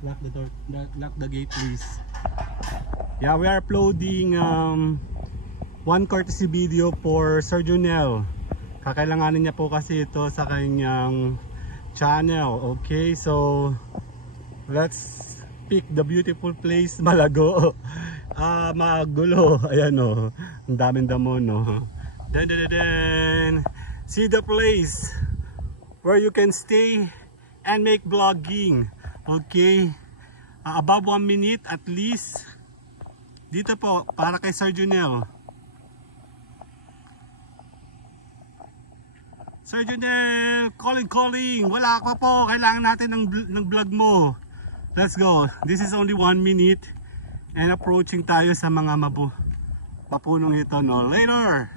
Lock the door, lock the gate please. Yeah, we are uploading one courtesy video for Sir Junel. Kakailanganin niya po kasi ito sa kanyang channel. Okay, so let's pick the beautiful place. Malago. Magulo. Ayan o. Ang daming damo no. Then. See the place where you can stay and make vlogging. Okay. Above 1 minute at least. Dito po para kay Sir Junel. Sir Junel, calling. Wala ka po. Kailangan natin ng vlog mo. Let's go. This is only 1 minute. And approaching tayo sa mga mapunong ito, no? Later!